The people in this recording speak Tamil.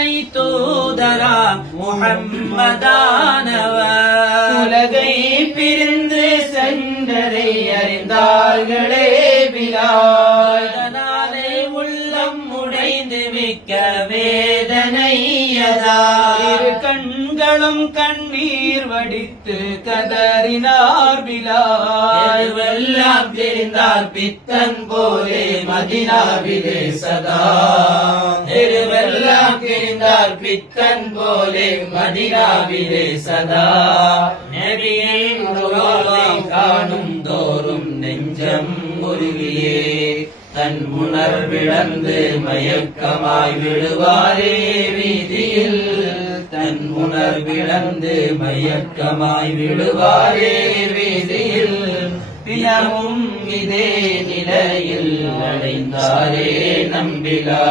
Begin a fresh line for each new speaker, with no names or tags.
அருமை தூதரா முஹம்மதானவர்
உலகை பிரிந்து சென்றதை அறிந்தார்களே பிலால்.
இதனாலே உள்ளம் உடைந்து மிக்க வேதனையதா
கண்களும் கண்ணீர் வடித்து கதறினார் பிலால்.
எதுவெல்லாம் தெரிந்தால் பித்தன் போலே மதினாவிலே சதா. எதுவெல்லாம் பித்தன் போலே மதினாவிலே சதா நபியின் காணும் தோறும் நெஞ்சம் உருகியே தன் உணர்விழந்து மயக்கமாய் விழுவாரே வீதியில் தன் உணர்விழந்து மயக்கமாய் விழுவாரே வீதியில் பிணமும் இதே நிலையில் அடைந்தாரே நம்பிலா